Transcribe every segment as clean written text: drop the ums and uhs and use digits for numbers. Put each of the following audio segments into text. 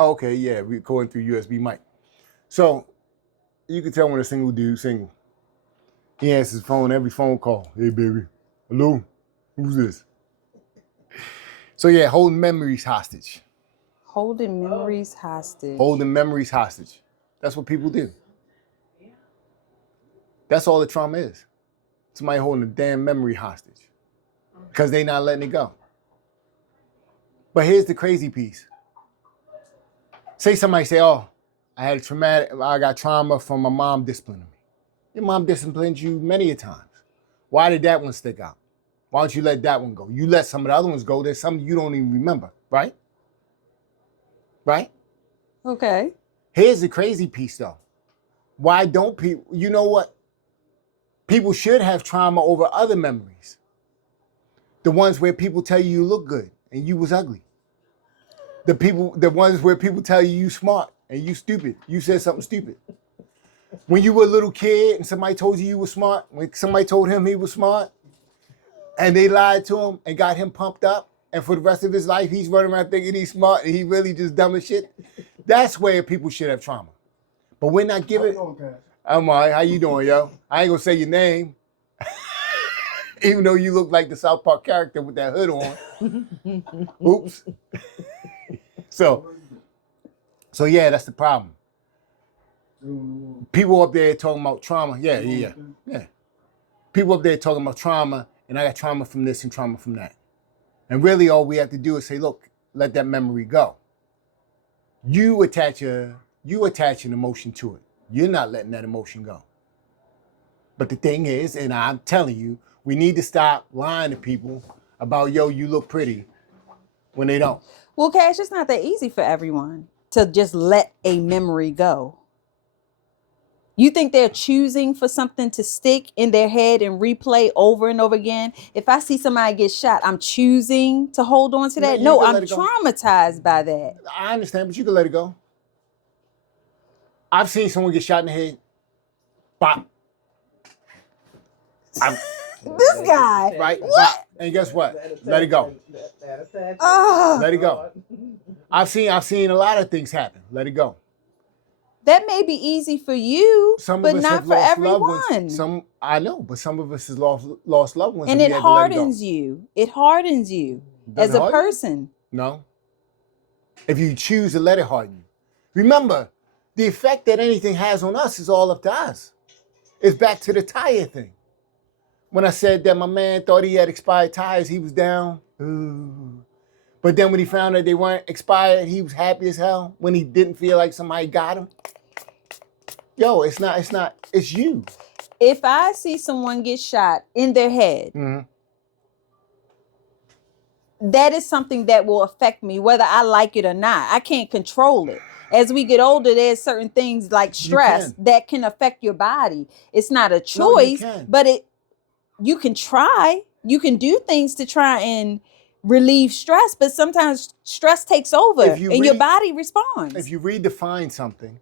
Oh, okay, yeah, recording through USB mic. So you can tell when a single dude single. He answers his phone every phone call. Hey, baby. Hello? Who's this? So yeah, holding memories hostage. Holding memories hostage. Holding memories hostage. That's what people do. That's all the trauma is. Somebody holding a damn memory hostage because they not letting it go. But here's the crazy piece. Say somebody say, oh, I got trauma from my mom disciplining me. Your mom disciplined you many a times. Why did that one stick out? Why don't you let that one go? You let some of the other ones go. There's some you don't even remember, right? Right? Okay. Here's the crazy piece though. Why don't people, you know what? People should have trauma over other memories. The ones where people tell you look good and you was ugly. The ones where people tell you smart and you stupid. You said something stupid. When you were a little kid and somebody told you were smart, when somebody told him he was smart, and they lied to him and got him pumped up, and for the rest of his life, he's running around thinking he's smart and he really just dumb as shit. That's where people should have trauma. But we're not giving it. I'm all right. How you doing, yo? I ain't gonna say your name. Even though you look like the South Park character with that hood on. Oops. So yeah, that's the problem. People up there talking about trauma. Yeah. People up there talking about trauma, and I got trauma from this and trauma from that. And really all we have to do is say, look, let that memory go. You attach an emotion to it. You're not letting that emotion go. But the thing is, and I'm telling you, we need to stop lying to people about, yo, you look pretty when they don't. Well, Cash, it's not that easy for everyone to just let a memory go. You think they're choosing for something to stick in their head and replay over and over again? If I see somebody get shot, I'm choosing to hold on to that? No, I'm traumatized by that. I understand, but you can let it go. I've seen someone get shot in the head. Bop. This guy. Right? Bop. And guess what? Let it go. Let it go. I've seen a lot of things happen. Let it go. That may be easy for you, but not for everyone. I know, but some of us has lost loved ones. And it hardens you. It hardens you as a person. No. If you choose to let it harden you. Remember, the effect that anything has on us is all up to us. It's back to the tire thing. When I said that my man thought he had expired tires, he was down. Ooh. But then when he found that they weren't expired, he was happy as hell when he didn't feel like somebody got him. Yo, it's you. If I see someone get shot in their head, that is something that will affect me, whether I like it or not. I can't control it. As we get older, there's certain things like stress that can affect your body. It's not a choice, but you can try. You can do things to try and relieve stress, but sometimes stress takes over and your body responds. If you redefine something,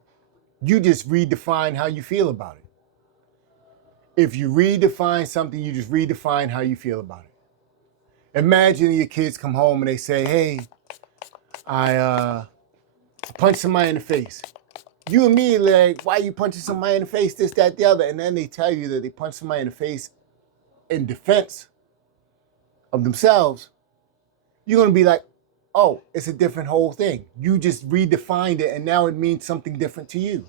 you just redefine how you feel about it. If you redefine something, you just redefine how you feel about it. Imagine your kids come home and they say, hey, I punched somebody in the face. You immediately like, why are you punching somebody in the face, this, that, the other? And then they tell you that they punched somebody in the face in defense of themselves. You're going to be like, oh, it's a different whole thing. You just redefined it and now it means something different to you.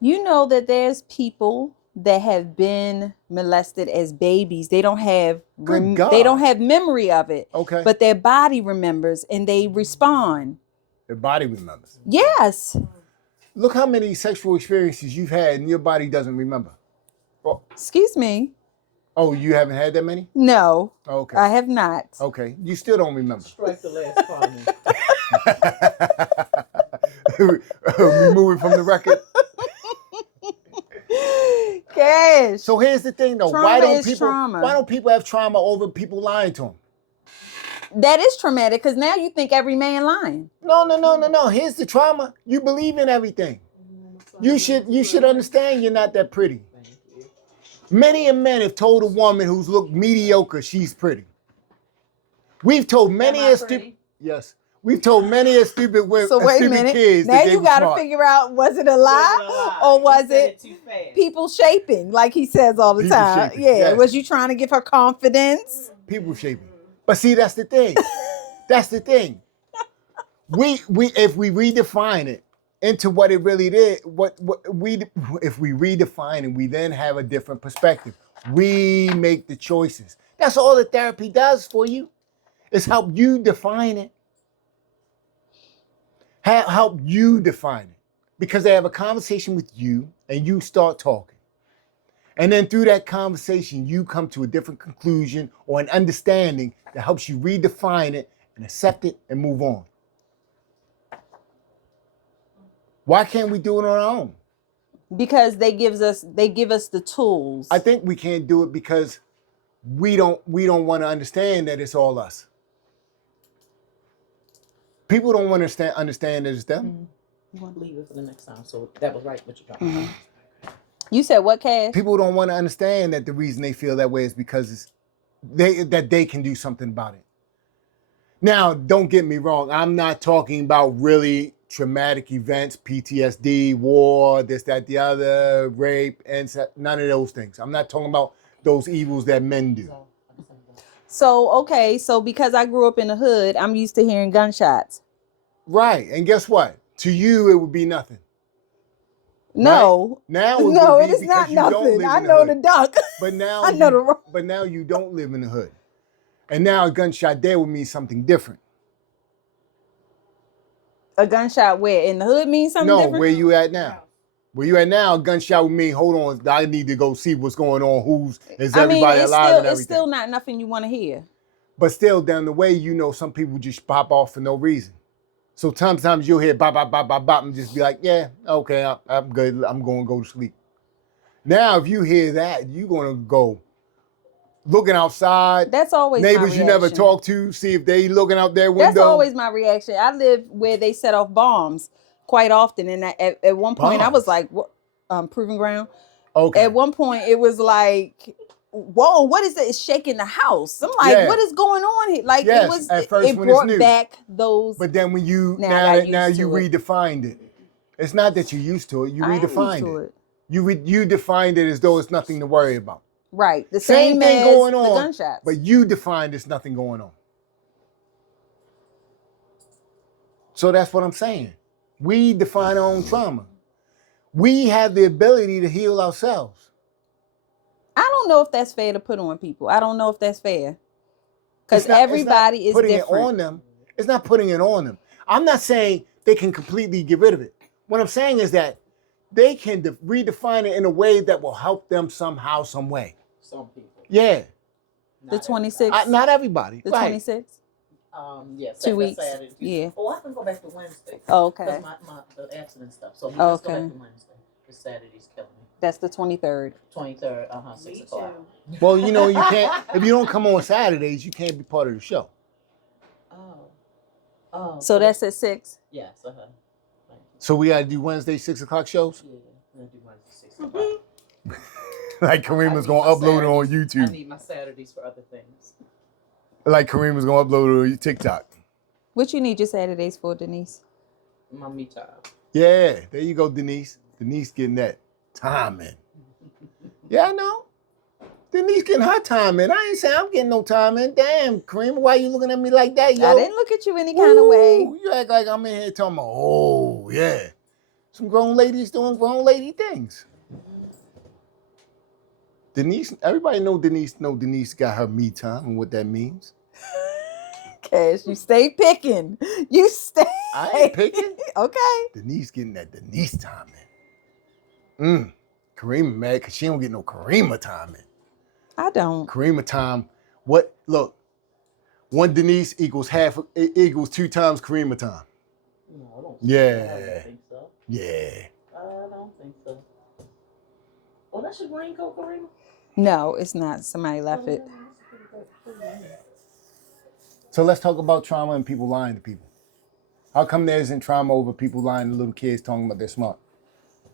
You know that there's people that have been molested as babies. They don't have memory of it. Okay. But their body remembers and they respond. Their body remembers. Yes. Look how many sexual experiences you've had and your body doesn't remember. Oh. Excuse me. Oh, you haven't had that many? No. Okay. I have not. Okay. You still don't remember. Strike the last comment. Remove it from the record. Cash. So here's the thing though. Why don't people have trauma over people lying to them? That is traumatic because now you think every man lying. No. Here's the trauma. You believe in everything. You should understand you're not that pretty. Many men have told a woman who's looked mediocre she's pretty. We've told many a stupid. Yes. We've told many a stupid So wait a stupid minute. kids Now that they you were got to smart. figure out, was it a lie or was it too fast? people shaping, like he says all the People time? shaping, Yeah. yes. Was you trying to give her confidence? People shaping. But see, that's the thing. That's the thing. We if we redefine it into what it really is, if we redefine it, we then have a different perspective. We make the choices. That's all that therapy does for you. Is help you define it. Help you define it. Because they have a conversation with you and you start talking. And then through that conversation, you come to a different conclusion or an understanding that helps you redefine it and accept it and move on. Why can't we do it on our own? Because they give us the tools. I think we can't do it because we don't want to understand that it's all us. People don't want to understand that it's them. You want to leave it for the next time. So that was right what you're talking about. You said what, Cash? People don't want to understand that the reason they feel that way is because they can do something about it. Now, don't get me wrong. I'm not talking about really traumatic events, PTSD, war, this, that, the other, rape, incest, none of those things. I'm not talking about those evils that men do. So, okay, so because I grew up in the hood, I'm used to hearing gunshots. Right. And guess what? To you, it would be nothing. No. Right? Now No, would it be is not because you don't nothing. live I in the know hood. the duck. But now I know the road. But now you don't live in the hood. And now a gunshot there would mean something different. A gunshot where? In the hood means something No, different? where you at now? Where you at now, a gunshot would mean, hold on, I need to go see what's going on, is everybody alive and everything. It's still not nothing you want to hear. But still, down the way, some people just pop off for no reason. So sometimes you'll hear bop, bop, bop, bop, bop, and just be like, yeah, okay, I'm good, I'm going to go to sleep. Now, if you hear that, you're going to go looking outside. That's always neighbors my you never reaction. talk to, see if they looking out their window. That's always my reaction. I live where they set off bombs quite often. And at one point, I was Bombs? like, what? Proving ground. Okay. At one point, it was like, whoa, what is that? It's shaking the house. I'm like, Yeah. what is going on here? Like, Yes, it was, at first it when it's brought new. back those. But then when you, Now I got now used you to it. redefined it. It's not that you're used to it, you I am used redefined to it. it. You defined it as though it's nothing to worry about. Right. The Same same thing as going the on, gunshots. but you defined there's nothing going on. So that's what I'm saying. We define our own trauma. We have the ability to heal ourselves. I don't know if that's fair to put on people. I don't know if that's fair. Because It's not everybody is putting different. it on them. It's not putting it on them. I'm not saying they can completely get rid of it. What I'm saying is that they can redefine it in a way that will help them somehow, some way. Some people. Yeah. The 26th. Not everybody. The right. 26th. Yes. 2 weeks. Saturday. Yeah. Oh, I can go back to Wednesday. Oh, okay. Because the accident stuff. So we Oh, just go okay. back to Wednesday. Because Saturday's killing me. That's the 23rd. 23rd, 6 o'clock. Well, you can't, if you don't come on Saturdays, you can't be part of the show. Oh. So that's at 6. Yes, Thank you. So we got to do Wednesday 6 o'clock shows? Yeah, I'm gonna do Wednesday 6 o'clock. Like Karima's going to upload it on YouTube. I need my Saturdays for other things. Like Karima's going to upload it on TikTok. What you need your Saturdays for, Denise? My me time. Yeah, there you go, Denise. Denise getting that time in. Yeah, I know. Denise getting her time in. I ain't saying I'm getting no time in. Damn, Karima, why you looking at me like that, yo? I didn't look at you any kind of way. Ooh, you act like I'm in here talking about, oh, yeah. Some grown ladies doing grown lady things. Denise, everybody know Denise got her me time and what that means. Cash, you stay picking. You stay. I ain't picking. Okay. Denise getting that Denise time in. Karima mad because she don't get no Karima time in. I don't. Karima time, look, one Denise equals 2 times Karima time. No, I don't. Yeah. I don't think so. Yeah. I don't think so. Oh, that's your raincoat, Karima? No, it's not. Somebody left it. So let's talk about trauma and people lying to people. How come there isn't trauma over people lying to little kids talking about they're smart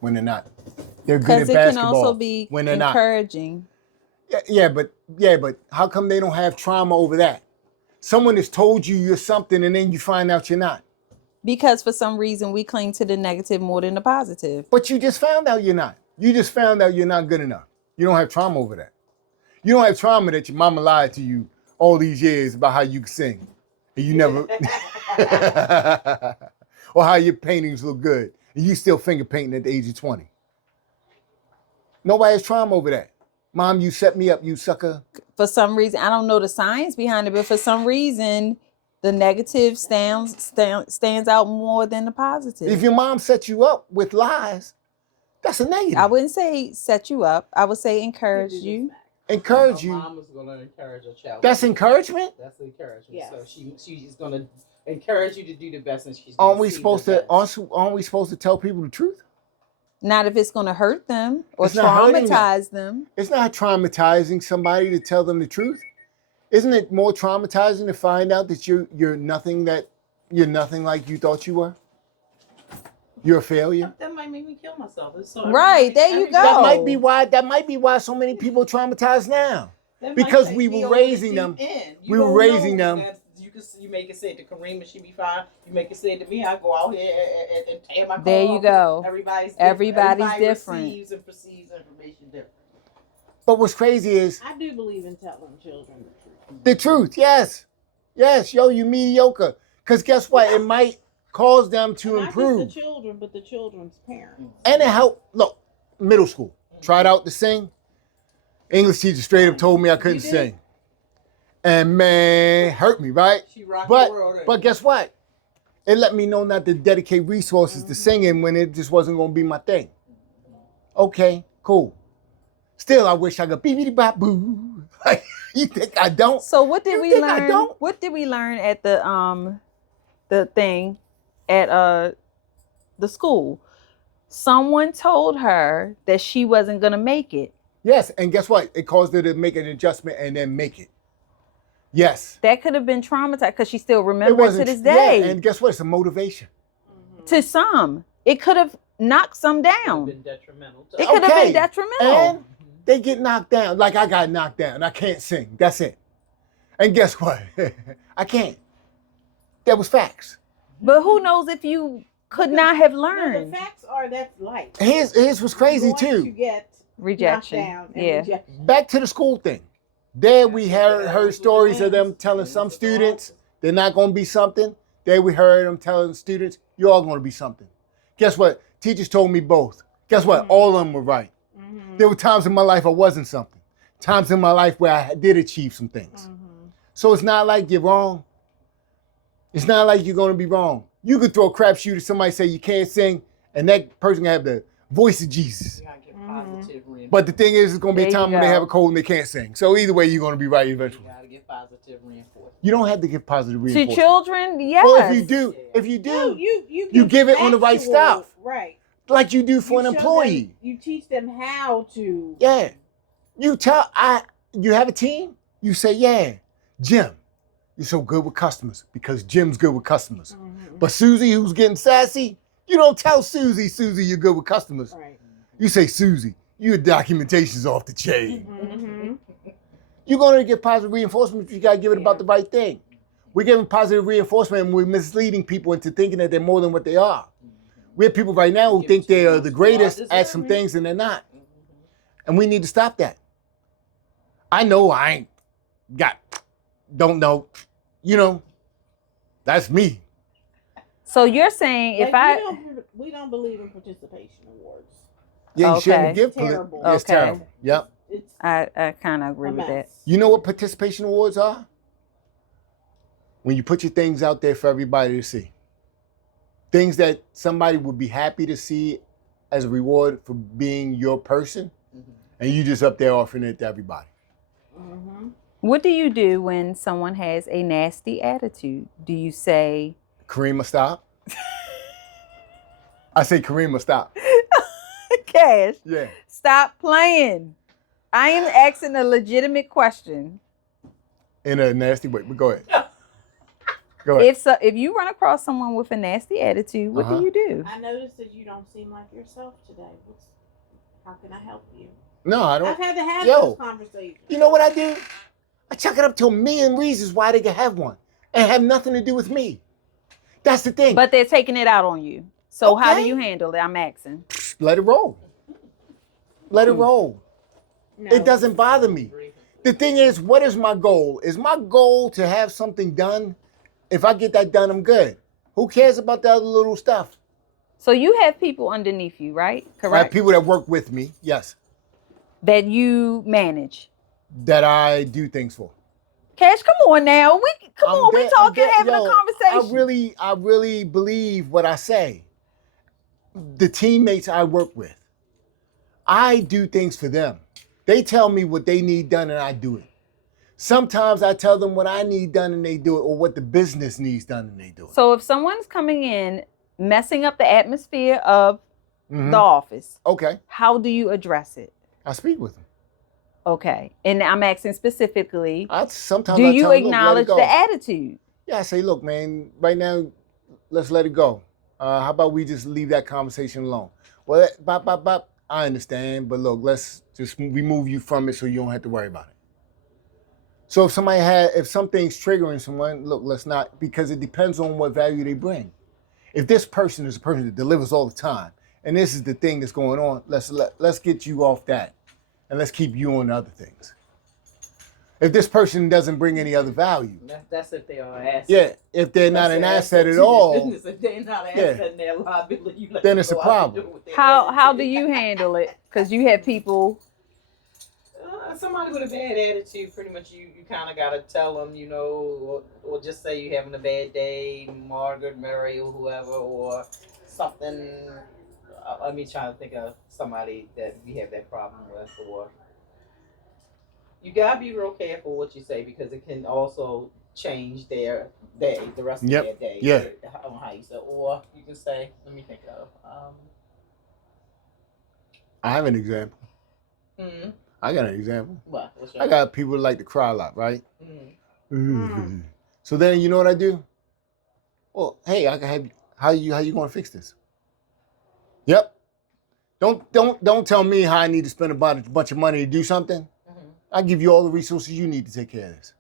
when they're not? They're good at Because it basketball can also be when they're encouraging. not. Yeah, but how come they don't have trauma over that? Someone has told you you're something and then you find out you're not. Because for some reason we cling to the negative more than the positive. But you just found out you're not. You just found out you're not good enough. You don't have trauma over that. You don't have trauma that your mama lied to you all these years about how you can sing. And you never, or how your paintings look good. And you still finger painting at the age of 20. Nobody has trauma over that. Mom, you set me up, you sucker. For some reason, I don't know the science behind it, but for some reason, the negative stands out more than the positive. If your mom set you up with lies, that's a negative. I wouldn't say set you up. I would say encourage you. Encourage you. Mom is going to encourage her child. That's encouragement? That's encouragement. Yes. So she's going to encourage you to do the best, and she's. Aren't we supposed to tell people the truth? Not if it's going to hurt them or It's not hurting them. traumatize them. It's not traumatizing somebody to tell them the truth. Isn't it more traumatizing to find out that you're nothing like you thought you were? You're a failure. That might make me kill myself. It's so Right, there you go. That might be why so many people are traumatized now. That might Because take we me were over raising deep them. end. We You were don't raising know them. that You make it say it to Kareem and she be fine. You make it say it to me. I go out here and tear my There car you off. go. Everybody's different. Everybody's Everybody different. receives and perceives information different. But what's crazy is I do believe in telling children the truth. the truth. Yes, yo, you mediocre. Because guess what? It might cause them to And not improve. just the children, but the children's parents. And it helped. Look, middle school. Tried out to sing. English teacher straight up told me I couldn't did? sing. And man, hurt me, right? She rocked But the world. but guess what? It let me know not to dedicate resources to singing when it just wasn't gonna be my thing. Okay, cool. Still, I wish I could beep bop boo. Like, you think I don't? So what did You we think I learn? don't? What did we learn at the thing at the school? Someone told her that she wasn't gonna make it. Yes, and guess what? It caused her to make an adjustment and then make it. Yes. That could have been traumatized because she still It remembers to wasn't. this day. Yeah, and guess what? It's a motivation. To some, it could have knocked some down. been detrimental. To It could have Okay. been detrimental. And they get knocked down. Like I got knocked down. I can't sing. That's it. And guess what? I can't. That was facts. But who knows if you could not have No, learned the facts are that's life. His was crazy You're going to too. get rejection? knocked down and Yeah. rejection. Back to the school thing. There we heard stories of them telling some students they're not going to be something. There we heard them telling students you're all going to be something. Guess what? Teachers told me both. Guess what? All of them were right. There were times in my life I wasn't something. Times in my life where I did achieve some things. So it's not like you're wrong. It's not like you're going to be wrong. You could throw a crapshoot if somebody say you can't sing, and that person can have the voice of Jesus. You gotta get positive reinforcement. But the thing is, it's going to be a There you time when they go. have a cold and they can't sing. So either way, you're going to be right You eventually. gotta get positive reinforcement. You don't have to give positive To reinforcement. children, yes. Well, if you No, do, you give it on the right factual- stuff. Right. like you do for You an show employee. them- you teach them how to. Yeah. You have a team, you say, yeah, Jim, you're so good with customers because Jim's good with customers. But Susie, who's getting sassy, you don't tell Susie, you're good with customers. Right. You say, Susie, your documentation's off the chain. Mm-hmm. You're going to get positive reinforcement, but you got to give it about the right thing. We're giving positive reinforcement and we're misleading people into thinking that they're more than what they are. We have people right now who think they are the greatest at some things and they're not. And we need to stop that. I know I don't know, that's me. So you're saying if we don't believe in participation awards. Yeah, you Okay. shouldn't give Terrible. It's Okay. terrible. Yep. It's I kind of agree a with that. mess. You know what participation awards are? When you put your things out there for everybody to see. Things that somebody would be happy to see as a reward for being your person, and you just up there offering it to everybody. Mm-hmm. What do you do when someone has a nasty attitude? Do you say, Karima, stop. I say, Karima, stop. Cash, Yeah. stop playing? I am asking a legitimate question. In a nasty way, but go ahead. Go ahead. If you run across someone with a nasty attitude, what Uh-huh. do you do? I noticed that you don't seem like yourself today. How can I help you? No, I I've don't. had to have Yo. those conversations. You know what I do? I chuck it up to a million reasons why they can have one and have nothing to do with me. That's the thing. But they're taking it out on you. So how do Okay. you handle it? I'm asking. Let it roll. Let it roll. No. It doesn't bother me. The thing is, what is my goal? Is my goal to have something done? If I get that done, I'm good. Who cares about the other little stuff? So you have people underneath you, right? I have Correct. people that work with me, yes, That you manage. that I do things for. Cash, come on now. We I'm talking, having yo, a conversation. I really believe what I say. The teammates I work with, I do things for them. They tell me what they need done and I do it. Sometimes I tell them what I need done and they do it, or what the business needs done and they do it. So if someone's coming in, messing up the atmosphere of Mhm. the office, Okay, how do you address it? I speak with them. Okay. And I'm asking specifically, Sometimes do I you tell them, look, let it acknowledge go. the attitude? Yeah, I say, look, man, right now, let's let it go. How about we just leave that conversation alone? Well, I understand, but look, let's just remove you from it so you don't have to worry about it. So if something's triggering someone, look, let's not, because it depends on what value they bring. If this person is a person that delivers all the time, and this is the thing that's going on, let's get you off that, and let's keep you on the other things. If this person doesn't bring any other value, That's if they are an asset. yeah, if they're not That's an an asset at to your all, business. If they're not an Yeah. asset and they're a liability, you let Then them it's a go out and problem. do what they're How attitude. do you handle it? Because you have people. Somebody with a bad attitude, pretty much you kind of got to tell them, you know, or just say you're having a bad day, Margaret, Mary, or whoever, or something. Let me try to think of somebody that we have that problem with, or you gotta be real careful what you say because it can also change their day, the rest of Yep. their day. Yeah. On how you say, or you can say, let me think of. I have an example. Hmm. I got an example. What? What's I got people that like to cry a lot, right? Mm. So then you know what I do? Well, hey, I can have you. How you going to fix this? Yep. Don't tell me how I need to spend a bunch of money to do something. Mm-hmm. I give you all the resources you need to take care of this.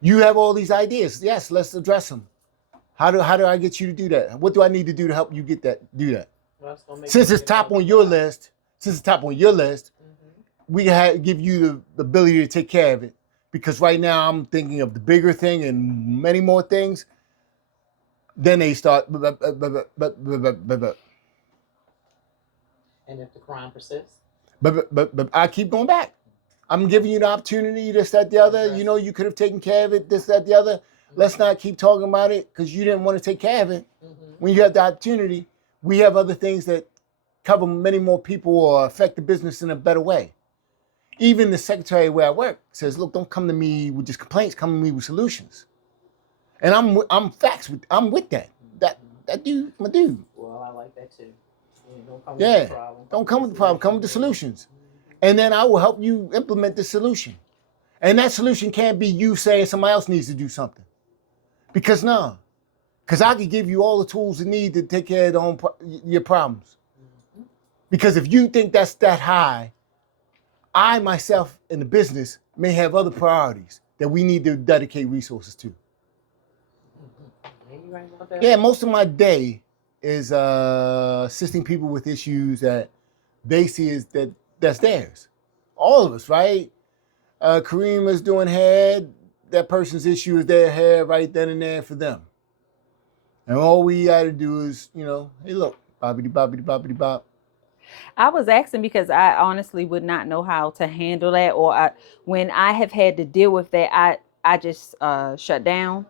You have all these ideas. Yes, let's address them. How do I get you to do that? What do I need to do to help you do that? Well, it's gonna make Since you it's think top of on your that. list, we give you the ability to take care of it. Because right now I'm thinking of the bigger thing and many more things. Then they start. And if the crime persists, But I keep going back. I'm giving you the opportunity, this, that, the other. You know, you could have taken care of it, this, that, the other. Let's not keep talking about it because you didn't want to take care of it. When you have the opportunity, we have other things that cover many more people or affect the business in a better way. Even the secretary where I work says, look, don't come to me with just complaints, come to me with solutions. And I'm with that. That dude, my dude. well, I like that too. Don't come Yeah. with the problem. Don't come with the problem, come with the solutions. And then I will help you implement the solution. And that solution can't be you saying somebody else needs to do something. Because I can give you all the tools you need to take care of your problems. Because if you think that's that high, I myself in the business may have other priorities that we need to dedicate resources to. Yeah, you right about that. Yeah, most of my day is assisting people with issues that they see as that's theirs. All of us, right? Kareem is doing hair. That person's issue is their hair right then and there for them. And all we got to do is, you know, hey, look, bobbity, bobbity, bobbity, bob. I was asking because I honestly would not know how to handle that, or when I have had to deal with that, I just shut down.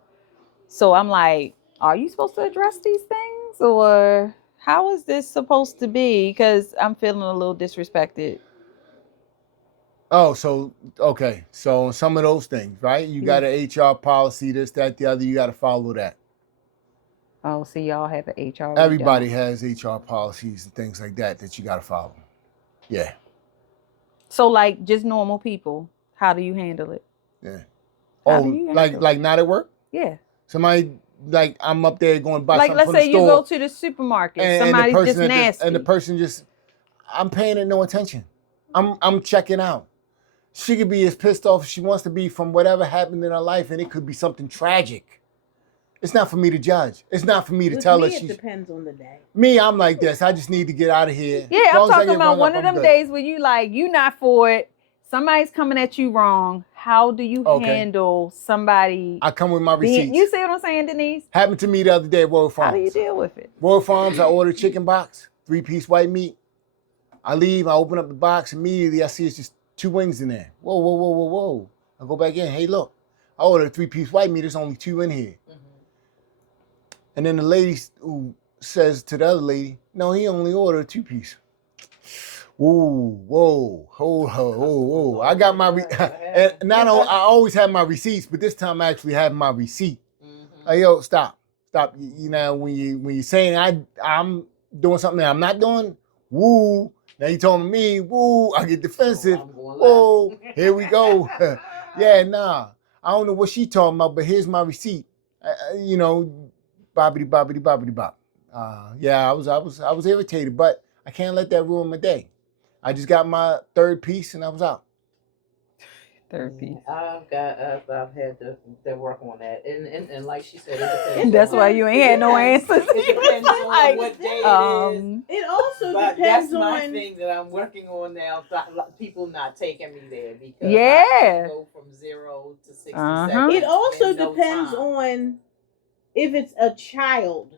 So I'm like, are you supposed to address these things, or how is this supposed to be? Because I'm feeling a little disrespected. Oh, so, okay. So some of those things, right? You got an HR policy, this, that, the other. You got to follow that. Oh, see, y'all have an HR. Everybody has HR policies and things like that you got to follow. Yeah. So like just normal people, how do you handle it? Yeah. How Oh, do you handle like not at work? Yeah. Somebody, like I'm up there going to buy Like something let's from the say you store, go to the supermarket, and the somebody's person just nasty. and the person just, I'm paying it no attention. I'm checking out. She could be as pissed off as she wants to be from whatever happened in her life, and it could be something tragic. It's not for me to judge. It's not for me to With tell me, her it she's... depends on the day. Me, I'm like this. I just need to get out of here. Yeah, As I'm long as I talking get about rung one up, of I'm them good. days where you like, you not for it. Somebody's coming at you wrong. How do you Okay. handle somebody I come with my receipts. you see what I'm saying, Denise? Happened to me the other day at World How do you Farms. deal with it? World Farms, I ordered chicken box, 3-piece white meat. I leave, I open up the box, immediately I see it's just 2 wings in there. Whoa, whoa, whoa, whoa, whoa. I go back in, hey, look, I ordered a 3-piece white meat, there's only 2 in here. And then the lady who says to the other lady, no, he only ordered a 2-piece. Whoa. I got my, and not only, I always have my receipts, but this time I actually have my receipt. Hey, yo, stop. You know, when you're saying I'm doing something that I'm not doing, woo. Now you telling me, woo, I get defensive. Whoa, here we go. Yeah, nah. I don't know what she talking about, but here's my receipt. You know, bobbity bop. Yeah, I was irritated, but I can't let that ruin my day. I just got my 3rd piece and I was out. Third piece. I've had to work on that, and like she said, it depends. That's why you ain't had no answers. It depends on what day it is. It also But depends that's my on. thing that I'm working on now. People not taking me there because Yeah. I can go from 0 to 60 seconds. It also in no depends time. on if it's a child,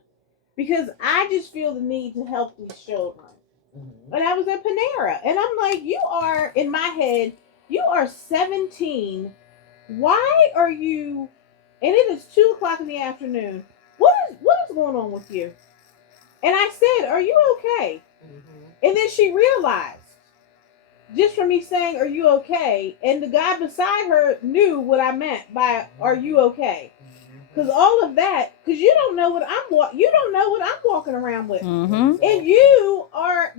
because I just feel the need to help these children. And I was at Panera, and I'm like, you are, in my head, you are 17. Why are you? And it is 2:00 in the afternoon. What is going on with you? And I said, are you okay? And then she realized, just from me saying, are you okay? And the guy beside her knew what I meant by, are you okay? Because all of that, because you don't know what I'm walking around with. Mm-hmm. And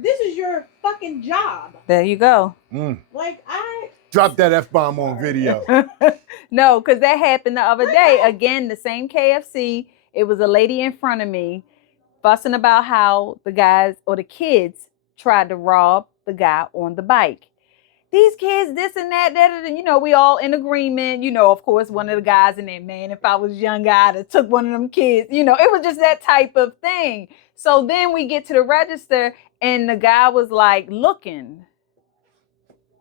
this is your fucking job. There you go. Like, Drop that F-bomb on video. No, because that happened the other day. Again, the same KFC. It was a lady in front of me fussing about how the guys or the kids tried to rob the guy on the bike. These kids, this and that, and you know, we all in agreement. You know, of course, one of the guys in there, man, if I was a young guy, I'd have took one of them kids. You know, it was just that type of thing. So then we get to the register and the guy was like looking.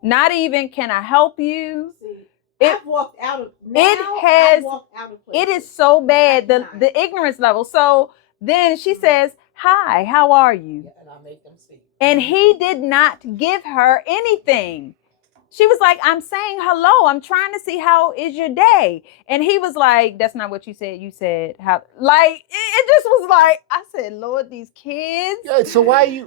Not even, can I help you? I've walked out of It is so bad, the ignorance level. So then she says, hi, how are you? Yeah, and I make them speak. And he did not give her anything. She was like, I'm saying hello. I'm trying to see how is your day. And he was like, that's not what you said. You said how, like, it just was like, I said, Lord, these kids. Yeah, so why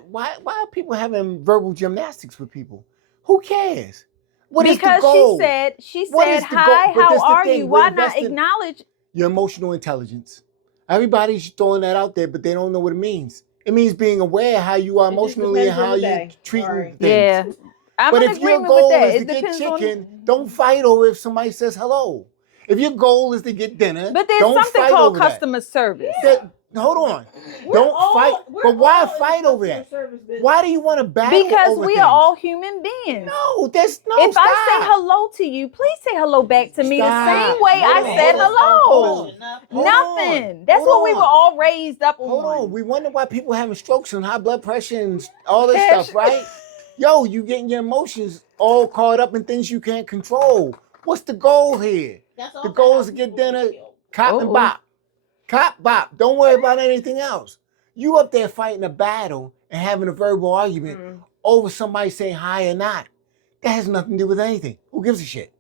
are people having verbal gymnastics with people? Who cares? What is the Because goal? she What said, is the hi, goal? But how that's the are thing, you? we're Why not investing- acknowledge? Your emotional intelligence. Everybody's throwing that out there, but they don't know what it means. It means being aware how you are It just emotionally and depends on how the you day. treating Sorry. things. Yeah. I'm But in if your agreement goal with that. is to It get depends chicken, don't fight over if somebody says hello. If your goal is to get dinner, But there's don't something fight called over that. customer service. Hold on. Don't fight. But why fight over that? Why do you want to battle Because over we things? are all human beings. No, there's no. If stop. I say hello to you, please say hello back to me Stop. the same way Hold I on, said hold on, hello. hold on. Nothing. That's Hold what we on. were all raised up Hold on. on. We wonder why people having strokes and high blood pressure and all this stuff, right? Yo, you getting your emotions all caught up in things you can't control. What's the goal here? The goal is to get dinner, cop and bop. Cop, bop. Don't worry about anything else. You up there fighting a battle and having a verbal argument over somebody saying hi or not. That has nothing to do with anything. Who gives a shit?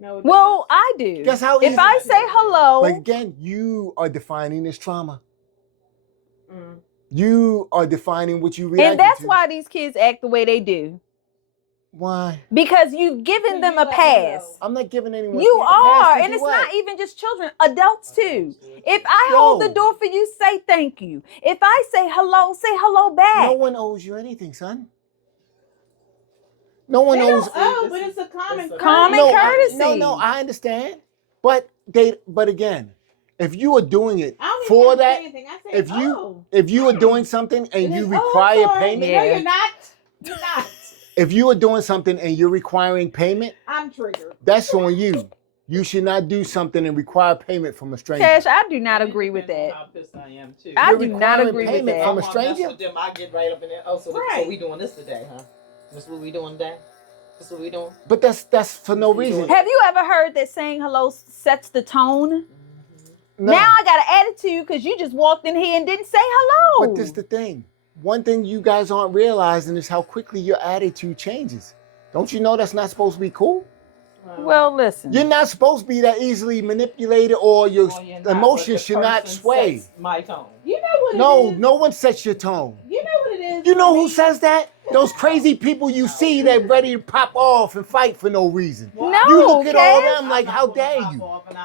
No, it Well, I do. Guess how If easy- I say hello, But again, you are defining this trauma. doesn't. You are defining what you react and that's to. why these kids act the way they do. Why? Because you've given them a pass. I'm not giving anyone You a pass are, to and do it's what? not even just children, adults too. If I Yo. hold the door for you, say thank you. If I say hello back. No one owes you anything, son. No one owes. But it's a common Common no, courtesy. No, I understand. But again, if you are doing it I don't for even that, say anything. I say, if you are doing something and you require payment, No, you're not. You're not. If you are doing something and you're requiring payment, I'm triggered. that's on you. You should not do something and require payment from a stranger. Cash, I do not And it agree with depends that. on How pissed I am too. I You're do not requiring agree with payment that. from a If I wanna mess stranger? with them, I get right up in there. Oh, so Right. we doing this today, huh? This what we doing today? This what we doing? But that's for no reason. Have you ever heard that saying hello sets the tone? No. Now I got an attitude because you just walked in here and didn't say hello. But this the thing. One thing you guys aren't realizing is how quickly your attitude changes. Don't you know that's not supposed to be cool? Well, listen. You're not supposed to be that easily manipulated, or your Well, you're not, but emotions the should not person sway. sets my tone. You know what No, it is? no one sets your tone. You know what it is? You know for who me? says that? Those crazy people you see that ready to pop off and fight for no reason. Well, No, You look at all Cash. them like, I'm how not gonna dare pop you? off and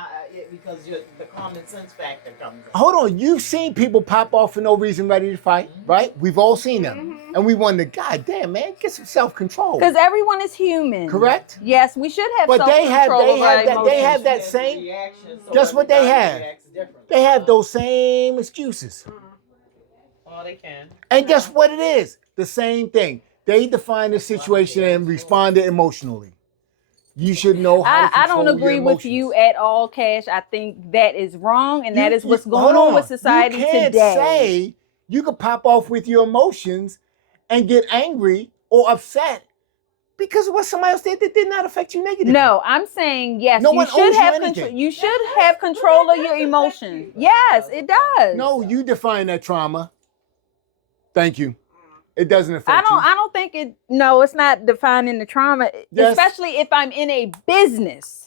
because the common sense factor comes in. Hold on, you've seen people pop off for no reason ready to fight, right? We've all seen them. And we wonder, God damn, man, get some self-control. Because everyone is human. Correct? Yes, we should have But they have- self-control they over have our that- they have emotions. that There's a same- reaction, so That's what they everybody have. reacts differently. They have those same excuses. Well, they can. And guess what it is? The same thing. They define the situation and responded emotionally. You should know how to I control don't agree your with emotions. you at all, Cash. I think that is wrong, and that is what's hold going on with society you can't today. Say you could pop off with your emotions and get angry or upset because of what somebody else did that did not affect you negatively. No, I'm saying yes. No you one should owes you have anything. control. You should have control of your emotions. Yes, it does. No, you define that trauma. Thank you. It doesn't affect I you. don't think it. No, it's not defining the trauma, Yes. especially if I'm in a business.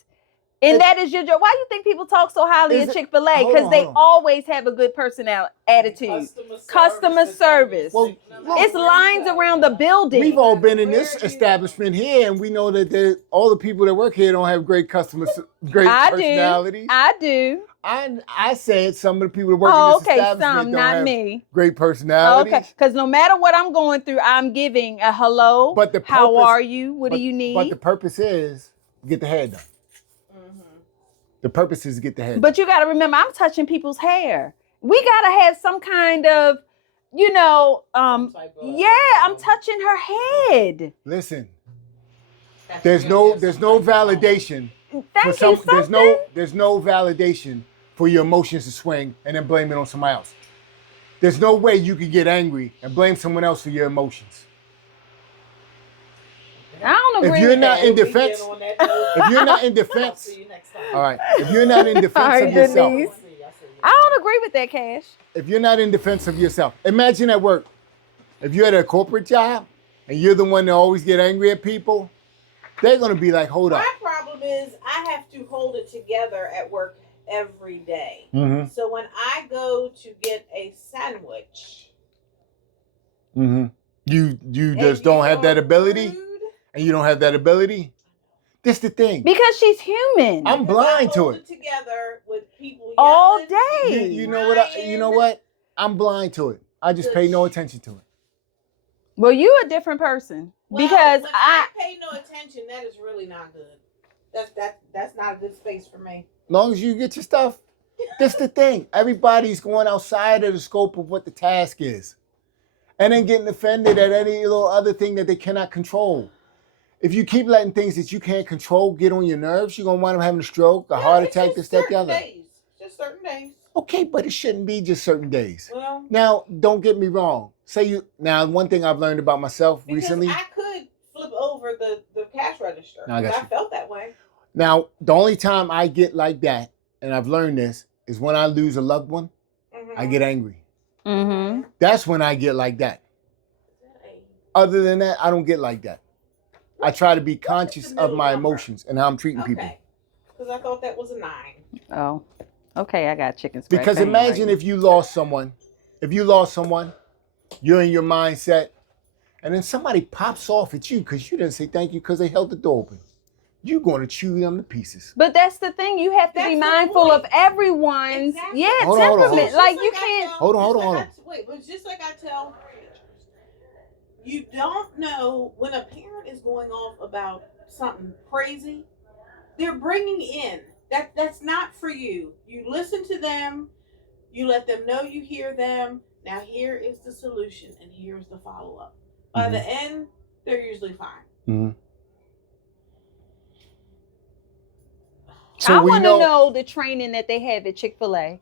And that is your job. Why do you think people talk so highly Is of it- Chick-fil-A? hold Because on, they hold on. always have a good personality attitude. Customer service. Well, look, It's lines around the building. We've all been in this establishment here, and we know that all the people that work here don't have great great I personalities. do. I said some of the people that work Oh, in this okay, establishment some, don't not have me. great personalities. Okay, because no matter what I'm going through, I'm giving a hello. But the how purpose- are you? What do you need? But the purpose is get the hair done. The purpose is to get the hair done. But you got to remember, I'm touching people's hair. We got to have some kind of, I'm touching her head. Listen, there's no validation for Thank you, some. something. There's no validation for your emotions to swing and then blame it on somebody else. There's no way you can get angry and blame someone else for your emotions. I don't agree If you're with not that. in defense, if you're not in defense, See you next time. all right. If you're not in All defense right, of yourself, Denise. I see you. I don't agree with that, Cash. if you're not in defense of yourself, imagine at work. If you're at a corporate job and you're the one that always get angry at people, they're gonna be like, "Hold up." My problem is I have to hold it together at work every day. Mm-hmm. So when I go to get a sandwich, Mm-hmm. You and just you don't have that are ability, rude, and you don't have that ability. This the thing. Because she's human. I'm because I blind to hold it. together with people All yelling, day. You know what? You know what? I'm blind to it. I just pay no attention to it. Well, you a different person. Well, Because when I pay no attention, that is really not good. That's not a good space for me. As long as you get your stuff. That's the thing. Everybody's going outside of the scope of what the task is. And then getting offended at any little other thing that they cannot control. If you keep letting things that you can't control get on your nerves, you're going to wind up having a stroke, a heart it's attack, just this, that, the certain other. days. Just certain days. Okay, but it shouldn't be just certain days. Well, Now, don't get me wrong. Now, one thing I've learned about myself because recently. I could flip over the cash register. No, I got because you. I felt that way. Now, the only time I get like that, and I've learned this, is when I lose a loved one, I get angry. mm-hmm. That's when I get like that. Other than that, I don't get like that. I try to be conscious of my emotions and how I'm treating people. Okay. Because I thought that was a 9. Oh. Okay, I got chicken scratch. Because pain imagine right if you lost someone, you're in your mindset, and then somebody pops off at you because you didn't say thank you because they held the door open. You're going to chew them to pieces. But that's the thing. You have to That's be the mindful point. of everyone's Exactly. Hold on, hold on, temperament. hold on. Like Just you I can't. tell- Hold on, just hold on, like hold I- on. Wait, but just like I tell, you don't know when a parent is going off about something crazy. They're bringing in that's not for you. You listen to them. You let them know you hear them. Now here is the solution, and here's the follow up. By the end, they're usually fine. Mm-hmm. I we want to know the training that they have at Chick-fil-A.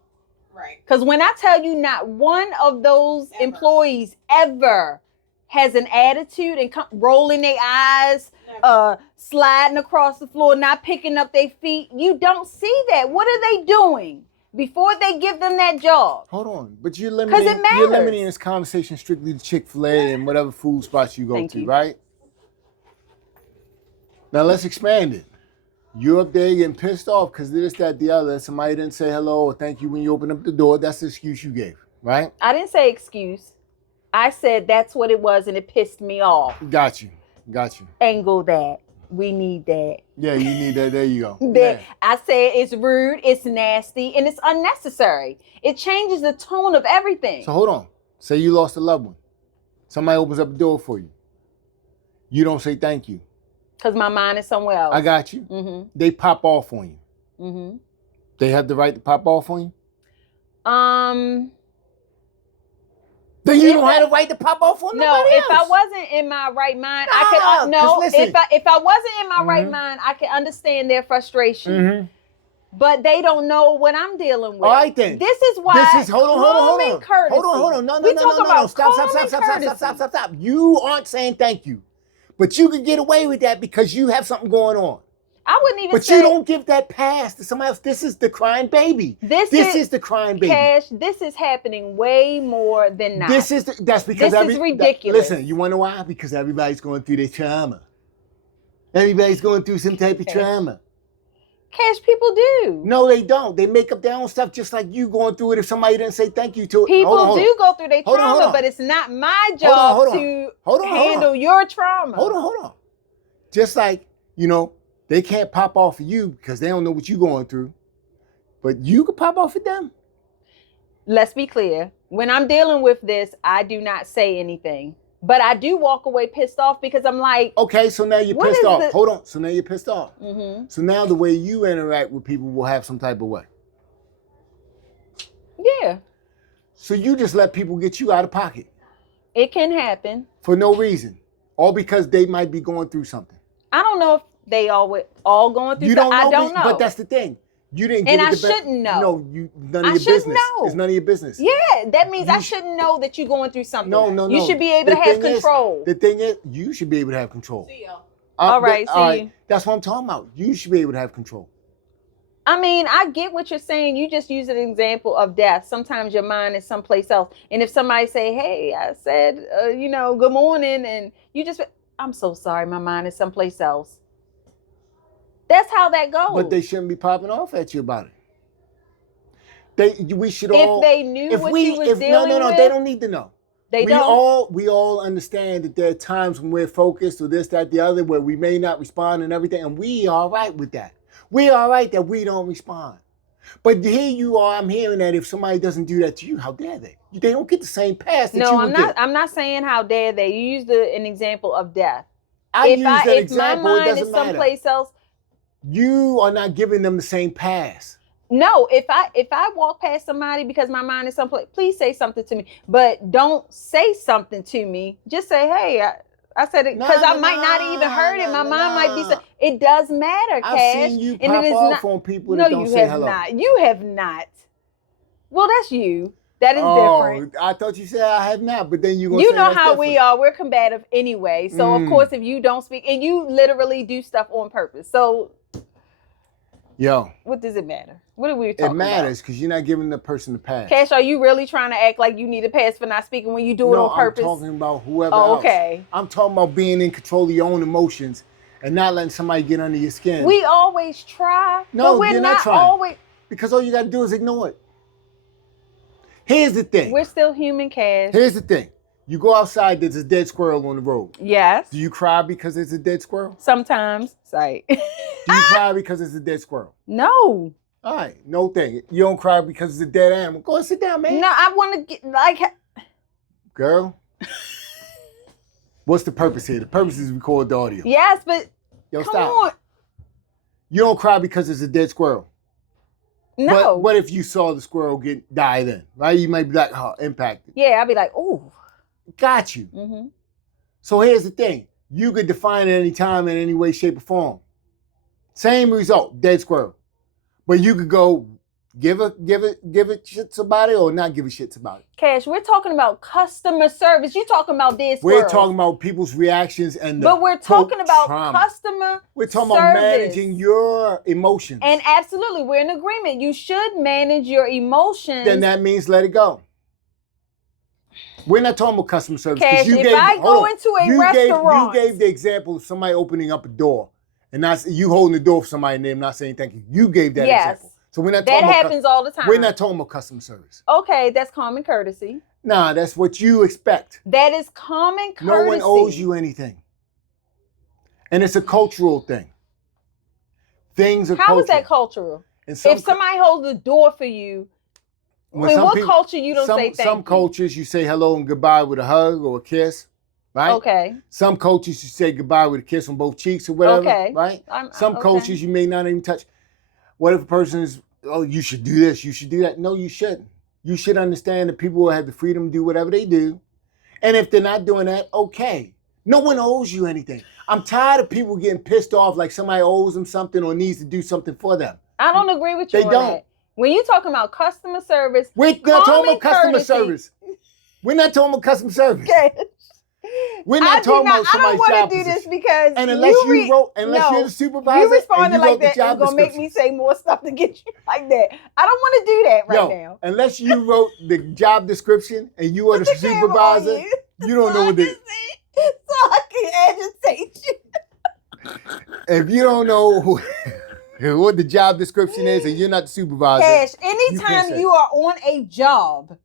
Right. Because when I tell you not one of those Ever. employees ever has an attitude and rolling their eyes, Never. sliding across the floor, not picking up their feet, you don't see that. What are they doing before they give them that job? Hold on, but you're 'Cause limiting, it matters. you're limiting this conversation strictly to Chick-fil-A and whatever food spots you go Thank to, you. right? Now let's expand it. You're up there getting pissed off because this, that, the other. Somebody didn't say hello or thank you when you open up the door. That's the excuse you gave, right? I didn't say excuse. I said that's what it was and it pissed me off. Got you. Angle that. We need that. Yeah, you need that. There you go. That Yeah. I said it's rude, it's nasty, and it's unnecessary. It changes the tone of everything. So hold on. Say you lost a loved one. Somebody opens up the door for you. You don't say thank you. Because my mind is somewhere else. I got you. Mm-hmm. They pop off on you. Mm-hmm. They have the right to pop off on you? Then you If don't have the right to pop off on No, nobody if I else. wasn't in my right mind, Nah, I could no. 'cause listen. If I wasn't in my right Mhm. mind, I could understand their frustration. Mm-hmm. But they don't know what I'm dealing with. All right then. This is why. This is hold on. common courtesy. Hold on. No. We talk about Stop. common courtesy. Stop. You aren't saying thank you. But you can get away with that because you have something going on. I wouldn't even But say. you don't give that pass to somebody else. This is the crying baby. This is the crying baby. Cash. This is happening way more than not. That's because This is ridiculous. Listen, you wonder why? Because everybody's going through their trauma. Everybody's going through some type of Okay. trauma. Cash, people do. No, they don't. They make up their own stuff just like you going through it if somebody didn't say thank you to it. People Hold on. do go through their Hold on, trauma, hold on. but it's not my job hold on. to Hold on. handle your trauma. Hold on. Just like, they can't pop off of you because they don't know what you're going through. But you can pop off at them. Let's be clear. When I'm dealing with this, I do not say anything. But I do walk away pissed off because I'm like, Okay, so now you're What pissed is off. the- Hold on. So now you're pissed off. mm-hmm. So now the way you interact with people will have some type of way. Yeah, So you just let people get you out of pocket it can happen. for no reason. All because they might be going through something. I don't know if they all going through You don't something. know. I don't know. But that's the thing. You didn't And give I it the shouldn't know. No, none I of your should business. know. It's none of your business. Yeah, that means You I sh- shouldn't know that you're going through something. No. You should be able The to have thing is- control. The thing is, you should be able to have control. See y'all. All right, see you. That's what I'm talking about. You should be able to have control. I mean, I get what you're saying. You just use an example of death. Sometimes your mind is someplace else. And if somebody say, hey, I said, good morning, and you just, I'm so sorry, my mind is someplace else. That's how that goes. But they shouldn't be popping off at you about it. We should if all. they knew what you was dealing no, with, they don't need to know. they we don't. we all understand that there are times when we're focused or this, that, the other, where we may not respond and everything, and we all right with that. We all right that we don't respond. But here you are, I'm hearing that if somebody doesn't do that to you, how dare they? They don't get the same pass that you No, would I'm not. get. I'm not saying how dare they. You used an example of death. Use that if example, my it mind doesn't is matter. someplace else, You are not giving them the same pass. no. If I walk past somebody because my mind is someplace, please say something to me. But don't say something to me. Just say, hey, I said it because I might not even heard it. My mind might be. It does matter, I've Cash. seen you and pop it is off not. on people No, that don't you say have hello. not. You have not. Well, that's you. That is different. I thought you said I have not, but then you're going to You say know that's how we different. are. We're combative anyway. So of Mm. course, if you don't speak, and you literally do stuff on purpose, so Yo, what does it matter? What are we talking it matters because you're not giving the person the pass. about? Cash, are you really trying to act like you need a pass for not speaking when you do it No, on purpose? I'm talking about whoever Oh, else. okay. I'm talking about being in control of your own emotions and not letting somebody get under your skin. We always try, No, but we're you're not not trying. always. Because all you got to do is ignore it. Here's the thing. We're still human, Cash. Here's the thing. You go outside, there's a dead squirrel on the road. Yes. Do you cry because it's a dead squirrel? Sometimes. Say. Do you cry because it's a dead squirrel? No. All right, no thing. You don't cry because it's a dead animal. Go and sit down, man. No, I want to get like. Girl. What's the purpose here? The purpose is to record the audio. Yes, but Yo, come stop. on. You don't cry because it's a dead squirrel. No. But what if you saw the squirrel die then? Right? You might be like, oh, impacted. Yeah, I'd be like, ooh. Got you. Mm-hmm. So here's the thing. You could define it any time in any way, shape, or form. Same result, dead squirrel. But you could go give it shits about it or not give a shits about it. Cash, we're talking about customer service. You talking about dead squirrels. We're talking about people's reactions and but we're talking quote, about trauma. customer We're talking service. about managing your emotions. And absolutely, we're in agreement. You should manage your emotions. Then that means let it go. We're not talking about customer service. Cash, You if gave, I go into a restaurant. You gave the example of somebody opening up a door and not you holding the door for somebody and them not saying thank you. You gave that example. So we're not that talking about happens all the time. We're not talking about customer service. Okay, that's common courtesy. Nah, that's what you expect. That is common courtesy. No one owes you anything. And it's a cultural thing. Things are How cultural. is that cultural? And If somebody holds the door for you, in what culture you don't say thank you? Some cultures you say hello and goodbye with a hug or a kiss, right? Okay. Some cultures you say goodbye with a kiss on both cheeks or whatever, Okay. right? Some cultures you may not even touch. What if a person is, oh, you should do this, you should do that? No, you shouldn't. You should understand that people will have the freedom to do whatever they do. And if they're not doing that, okay. No one owes you anything. I'm tired of people getting pissed off like somebody owes them something or needs to do something for them. I don't agree with you They on don't. that. When you're talking about customer service, We're not talking about customer courtesy- service. We're not talking about customer service. Okay. We're not talking about I don't somebody's job want to do this position. because And unless no, you're the supervisor, you responded and you like wrote the that, job it's gonna make me description. say more stuff to get you like that. I don't want to do that right now. Unless you wrote the job description and you are the Put the camera on supervisor, you, you don't know what the. so I can agitate you. If you don't know what the job description is and you're not the supervisor, Cash, can't anytime say. you are on a job,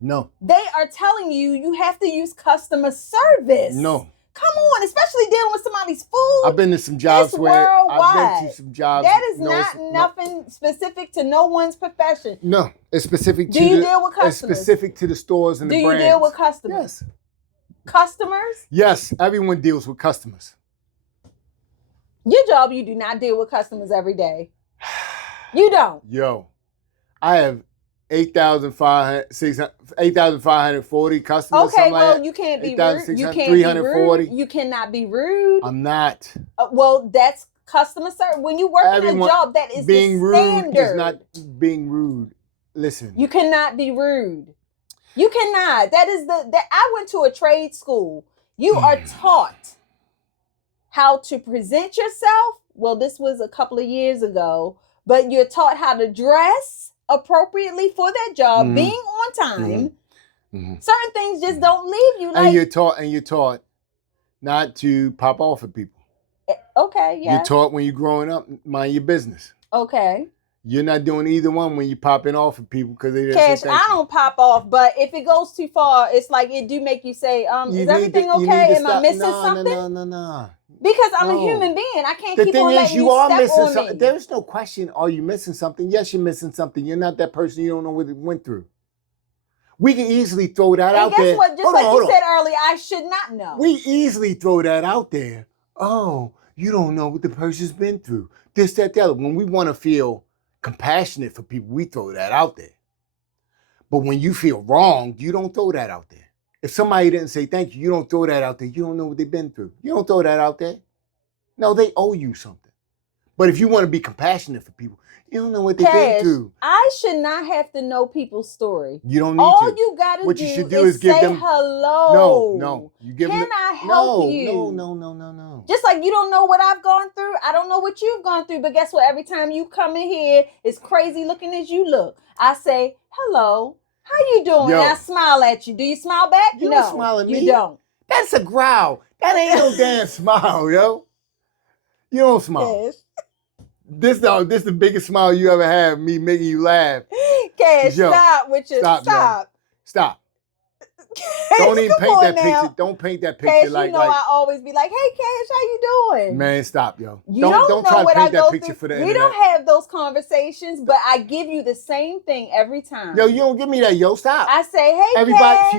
no, they are telling you have to use customer service. no. Come on, especially dealing with somebody's food. I've been to some jobs It's where I've worldwide. been to some jobs. That is no, not it's- nothing specific to no one's profession. No, it's specific to Do you the. deal with It's customers? specific to the stores and Do the you brands. deal with customers? Yes. Customers? Yes, everyone deals with customers. Your job, you do not deal with customers every day. You don't. Yo, I have 8,540 customers. Okay, something well, like you can't be rude. 8,600, You can't be 340. rude. You cannot be rude. I'm not. Well, that's customer service. When you work in a Everyone- job, that is Being the rude standard. is not being rude. Listen. You cannot be rude. You cannot. That is I went to a trade school. You are taught how to present yourself. Well, this was a couple of years ago, but you're taught how to dress appropriately for that job, Mhm. being on time. Mhm. Certain things just don't leave you. And Like, you're taught not to pop off at people. okay, yeah, You're taught when you're growing up, mind your business. okay. You're not doing either one when you're popping off at people because they didn't Cash, say thank I you. don't pop off, but if it goes too far, it's like it do make you say, You is need everything to- you okay? need to Am I stop- missing no, something? No. Because I'm No. a human being. I can't The keep thing on is, letting you you are step missing on something. me. There's no question. Are you missing something? Yes, you're missing something. You're not that person. You don't know what it went through. We can easily throw that And out guess there. what? Just Hold like on, you hold on. said earlier, I should not know. We easily throw that out there. Oh, you don't know what the person's been through. This, that, the other. When we want to feel compassionate for people, we throw that out there. But when you feel wronged, you don't throw that out there. If somebody didn't say thank you, you don't throw that out there. You don't know what they've been through. You don't throw that out there. No, they owe you something. But if you want to be compassionate for people, you don't know what they've been Cash, through. I should not have to know people's story. You don't need All to. you gotta What do, you should do is is give say them- hello. No. You give Can them. I help you? No. Just like you don't know what I've gone through, I don't know what you've gone through. But guess what? Every time you come in here, as crazy looking as you look, I say hello. How you doing? Yo. And I smile at you. Do you smile back? You no, don't smile at me. You don't. That's a growl. That ain't no damn smile, yo. You don't smile. Cash. This the biggest smile you ever had, me making you laugh. Cash, Yo, stop with your stop, yo. stop. Stop. Cash, Don't even come paint on that now. picture. Don't paint that picture Cash, like you know I always be like, "Hey, Cash, how you doing?" man, stop, yo. You don't know try to what I paint go that picture through. for the We internet. don't have those conversations, but I give you the same thing every time. Yo, you don't give me that, yo. Stop. I say, "Hey, Everybody, Cash."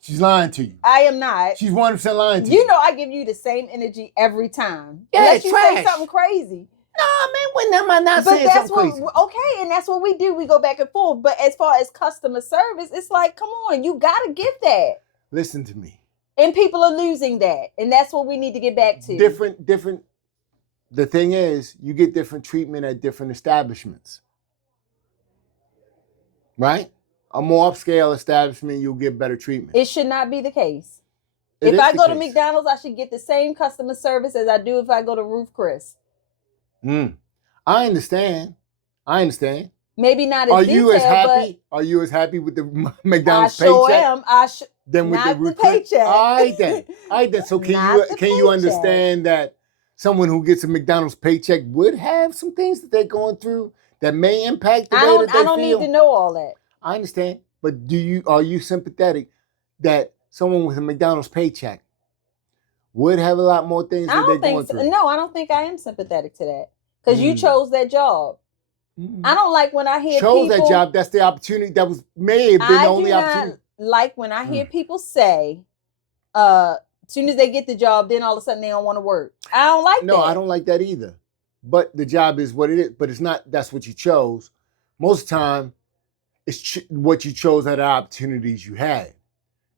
she's lying to you. I am not. She's 100% lying to you. You know I give you the same energy every time. Yeah, Unless you say trash. something crazy. Nah, man, when am I not But saying that's something what crazy? okay, and that's what we do. We go back and forth. But as far as customer service, it's like, come on, you gotta give that. Listen to me. And people are losing that. And that's what we need to get back to. Different. The thing is, you get different treatment at different establishments. Right? A more upscale establishment, you'll get better treatment. It should not be the case. It If is I the go to case. McDonald's, I should get the same customer service as I do if I go to Ruth Chris. I understand. Maybe not as Are detailed, you as but happy? Are you as happy with the I McDonald's sure paycheck am. than with not the Ruth the Chris? paycheck. All right then. So Not the can you paycheck. understand that someone who gets a McDonald's paycheck would have some things that they're going through that may impact the I way that they don't feel? need to know all that. I understand, but are you sympathetic that someone with a McDonald's paycheck would have a lot more things I that they're don't going think so. through? No, I don't think I am sympathetic to that. Because you Mm. chose that job. I don't like when I hear Chose people. that job. That's the opportunity. That may have been the I only do opportunity. not like when I hear people say, as soon as they get the job, then all of a sudden they don't want to work. I don't like that. No, I don't like that either. But the job is what it is. But it's not. That's what you chose. Most of the time, it's what you chose are the opportunities you had.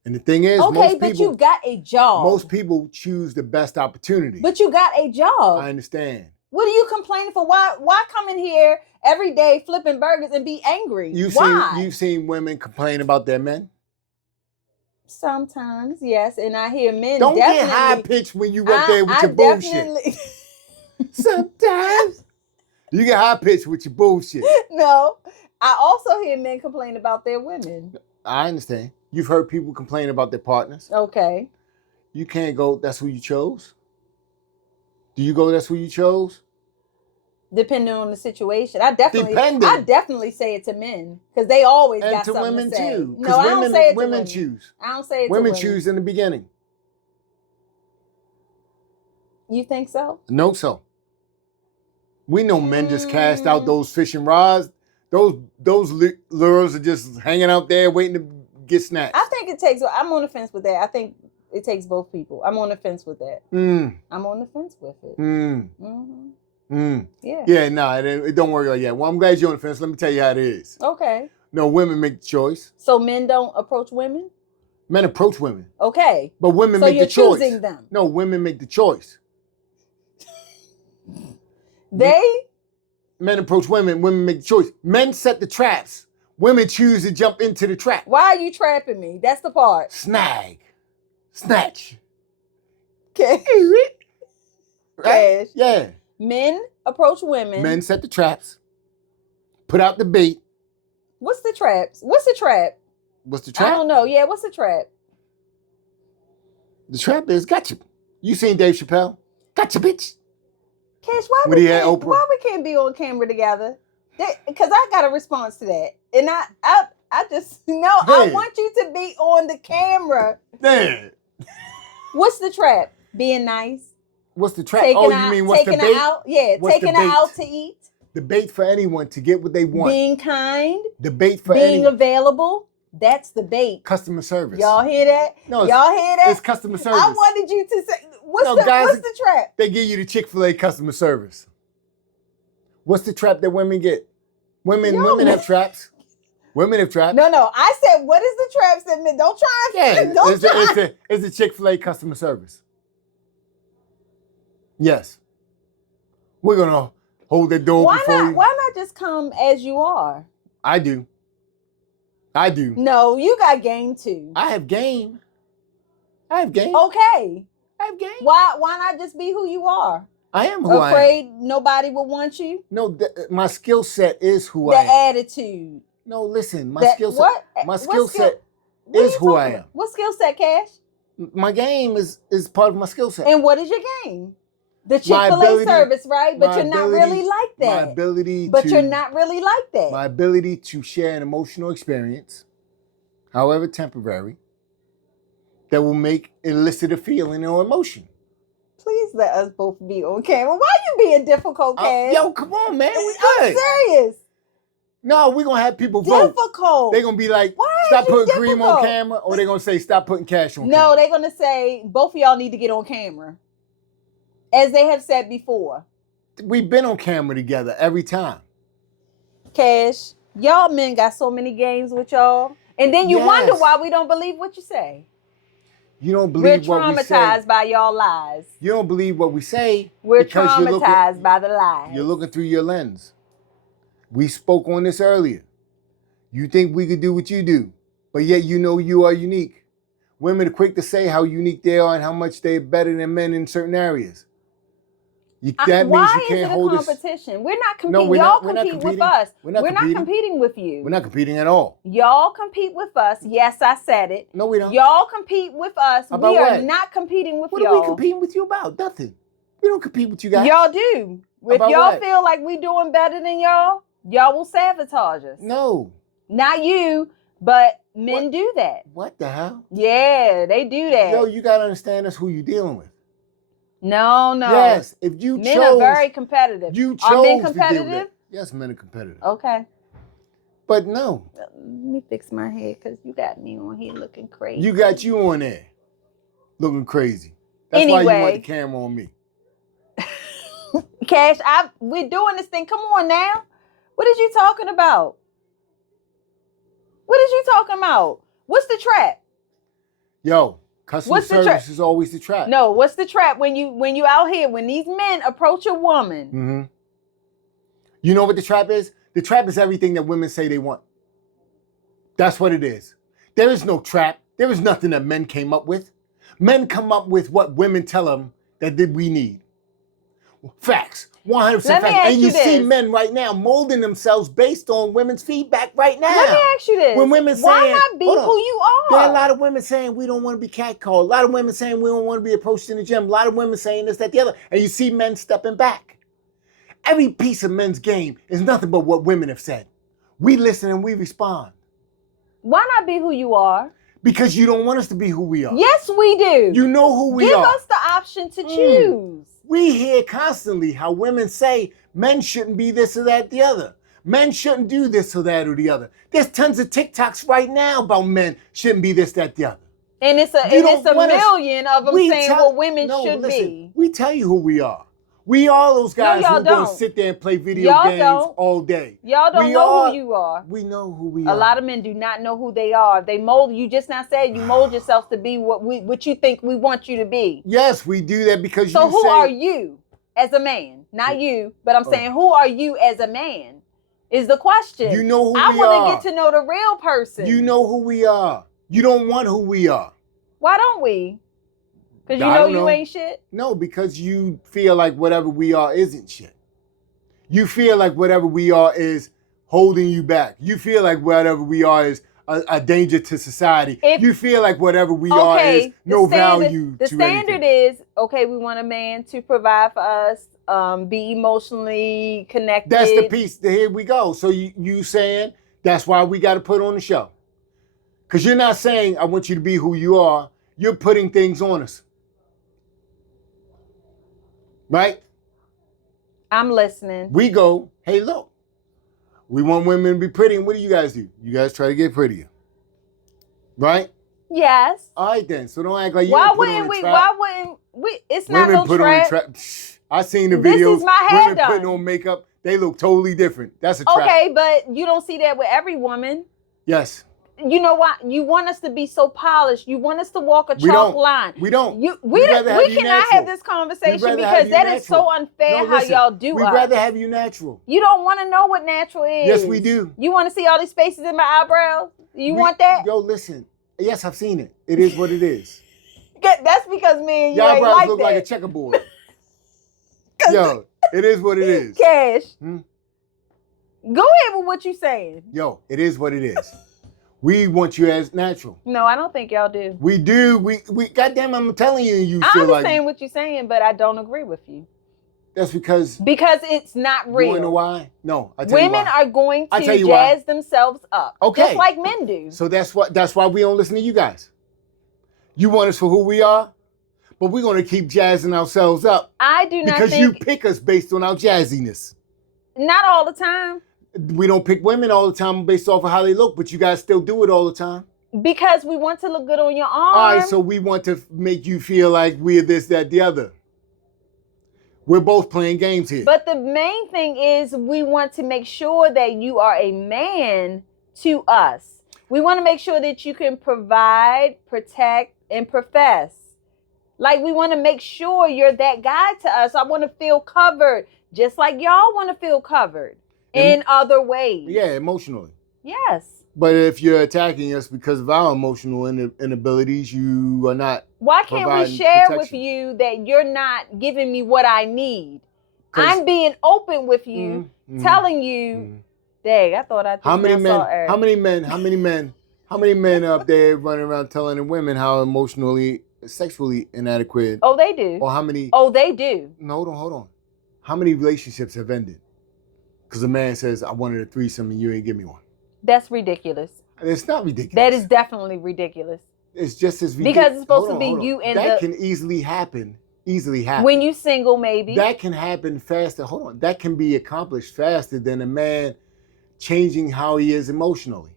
And the thing is, Okay, most but people, you got a job. most people choose the best opportunity. But you got a job. I understand. What are you complaining for? Why come in here every day flipping burgers and be angry? Why? You've seen women complain about their men. Sometimes, yes, and I hear men Don't definitely. get high pitched when you up there with your bullshit. Definitely, Sometimes you get high pitched with your bullshit. no. I also hear men complain about their women. I understand. You've heard people complain about their partners. Okay. You can't go. That's who you chose. Do you go? That's who you chose. Depending on the situation, I definitely say it to men because they always And got to something women to say. too. No, I don't say it to women women. choose. I don't say it Women to women. choose in the beginning. You think so? No, so. We know men just cast out those fishing rods. Those lures are just hanging out there waiting to get snatched. I think it takes. I'm on the fence with that. I think it takes both people. I'm on the fence with that. I'm on the fence with it. Yeah. Yeah, no, it don't work like that. Well, I'm glad you're on the fence. Let me tell you how it is. Okay. No, women make the choice. So men don't approach women? Men approach women. Okay. But women So make you're the choice. choosing them. No, women make the choice. Men approach women, women make the choice. Men set the traps. Women choose to jump into the trap. Why are you trapping me? That's the part. Snag. Snatch. Okay. Right? Cash. Yeah. Men approach women. Men set the traps. Put out the bait. What's the traps? What's the trap? What's the trap? I don't know. Yeah, what's the trap? The trap is gotcha. You seen Dave Chappelle? Gotcha, bitch. Cash, why When he had Oprah. we can't be on camera together? Because I got a response to that. And I just, no, I Hey. want you to be on the camera. Damn. What's the trap? Being nice. What's the trap? Taking Oh, her, you mean what's the taking her bait? out. Yeah, What's the taking her bait? out to eat. The bait for anyone to get what they want. Being kind. The bait for Being anyone. available. That's the bait. Customer service. Y'all hear that? No, Y'all hear that? It's customer service. I wanted you to say, what's No, the guys- what's the trap? They give you the Chick-fil-A customer service. What's the trap that women get? Women have traps. Women have traps. No. I said, what is the traps that men don't try? Yeah, Don't try. it's the Chick-fil-A customer service. Yes. We're gonna hold the door Why before not? you. Why not just come as you are? I do. No, you got game too. I have game. Okay. I have game. Why not just be who you are? I am who I am. Afraid nobody will want you? No, my skill set is who The I am. attitude. No, listen, my That- skill set. what? My What skill set what are is you who I talking am. about? What skill set, Cash? My game is part of my skill set. And what is your game? The My Chick-fil-A ability- service, right? But my you're not ability- really like My that. ability But to, you're not really like that. my ability to share an emotional experience, however temporary, that will elicit a feeling or emotion. Please let us both be on camera. Why you being difficult, Cash? Yo, come on, man. We I'm good. serious. No, we're gonna have people vote. Difficult. They're gonna be like, Why is stop you putting cream on difficult? camera, or they're gonna say, stop putting cash on No, camera. they're gonna say both of y'all need to get on camera, as they have said before. We've been on camera together every time. Cash, y'all men got so many games with y'all, and then you Yes. wonder why we don't believe what you say. You don't We're believe what we say. traumatized by y'all lies. You don't believe what we say. We're because you're looking- traumatized by the lies. You're looking through your lens. We spoke on this earlier. You think we could do what you do, but yet you know you are unique. Women are quick to say how unique they are and how much they're better than men in certain areas. That means Why you can't is it hold a us. competition? We're not No, competing. we're Y'all not- we're not compete with competing. us. We're not competing. competing with you. We're not competing at all. Y'all compete with us. Yes, I said it. No, we don't. Y'all compete with us. About We are what? not competing with What y'all. are we competing with you about? Nothing. We don't compete with you guys. Y'all do. If About y'all what? feel like we doing better than y'all will sabotage us. No. Not you, but men What? do that. What the hell? Yeah, they do that. Yo, you gotta understand that's who you're dealing with. No. Yes, if you Men chose, are very competitive. you chose Are men to deal with competitive? that. Yes, men are competitive. Okay. But no, Let me fix my head because you got me on here looking crazy. you got you on there looking crazy. That's why you Anyway. want the camera on me. Cash, we're doing this thing. Come on now. What is you talking about? What is you talking about? What's the trap? Yo, customer What's the service is always the trap. No, what's the trap when you out here, when these men approach a woman? Mm-hmm. You know what the trap is? The trap is everything that women say they want. That's what it is. There is no trap. There is nothing that men came up with. Men come up with what women tell them that we need. Facts. 100% Let me facts. ask And you you see this. men right now molding themselves based on women's feedback right now. Let me ask you this. When women Why saying, not be hold on. who you are? There are a lot of women saying we don't want to be catcalled. A lot of women saying we don't want to be approached in the gym. A lot of women saying this, that, the other. And you see men stepping back. Every piece of men's game is nothing but what women have said. We listen and we respond. Why not be who you are? Because you don't want us to be who we are. Yes, we do. You know who we Give are. us the option to choose. We hear constantly how women say men shouldn't be this or that, the other. Men shouldn't do this or that or the other. There's tons of TikToks right now about men shouldn't be this, that, the other. And it's a You don't want us- million of them We saying tell- what women No, should listen, be. We tell you who we are. We are those guys y'all who are going to don't. sit there and play video Y'all games don't. all day. Y'all don't We know are- who you are. We know who we A are. lot of men do not know who they are. They mold you. Just not said you mold yourself to be what you think we want you to be. Yes, we do that because So you who say... are you as a man? Not you, but I'm saying who are you as a man is the question. You know who I we want are. to get to know the real person. You know who we are. You don't want who we are. Why don't we? Because you I know don't you know. ain't shit. No, because you feel like whatever we are isn't shit. You feel like whatever we are is holding you back. You feel like whatever we are is a danger to society. You feel like whatever we are is no value The to standard anything. is, okay, we want a man to provide for us, be emotionally connected. That's the piece. Here we go. So you saying that's why we got to put on the show. Because you're not saying I want you to be who you are. You're putting things on us. Right? I'm listening. We go, hey, look, we want women to be pretty. And what do? You guys try to get prettier. Right? Yes. All right, then. So don't act like you Why don't put on wouldn't a we? trap. Why wouldn't we? It's not Women no put trap. on a trap. I seen the This videos. is my hair women done. putting on makeup. They look totally different. That's a trap. Okay, but you don't see that with every woman. Yes. You know what? You want us to be so polished. You want us to walk a We chalk don't. line. We don't. We We'd rather have you cannot natural. have this We'd conversation rather because have you that is so natural. unfair No, how listen, y'all do We'd us. rather have you natural. You don't want to know what natural is. Yes, we do. You want to see all these spaces in my eyebrows? You want that? Yo, listen. Yes, I've seen it. It is what it is. That's because me and you Your ain't eyebrows like look that. like a checkerboard. Yo, it is what it is. Cash. Hmm? Go ahead with what you saying. Yo, it is what it is. We want you as natural. No, I don't think y'all do. We do. We goddamn, I'm telling you, you I feel understand like what you're saying, but I don't agree with you. that's because Because it's not you real. wanna know why? No, I tell you Women why. are going I to tell you why. jazz themselves up. Okay. Just like men do. So that's why we don't listen to you guys. You want us for who we are, but we're gonna keep jazzing ourselves up I do not because think you pick us based on our jazziness. not all the time. We don't pick women all the time based off of how they look, but you guys still do it all the time. Because we want to look good on your arm. All right, so we want to make you feel like we're this, that, the other. We're both playing games here. But the main thing is we want to make sure that you are a man to us. We want to make sure that you can provide, protect, and profess. Like, we want to make sure you're that guy to us. I want to feel covered, just like y'all want to feel covered in other ways. Yeah, emotionally. Yes. But if you're attacking us because of our emotional inabilities, you are not. Why can't we providing share with protection. you that you're not giving me what I need? 'Cause- I'm being open with you, telling you, dang, I thought I How many I men? saw Eric. How many men up there running around telling the women how emotionally, sexually inadequate? Oh, they do. Or how many? Oh, they do. No, hold on. How many relationships have ended because a man says, "I wanted a threesome and you ain't give me one"? That's ridiculous. It's not ridiculous. That is definitely ridiculous. It's just as ridiculous. Because it's supposed to be you and that the- can easily happen. Easily happen. When you single, maybe. That can happen faster. Hold on. That can be accomplished faster than a man changing how he is emotionally.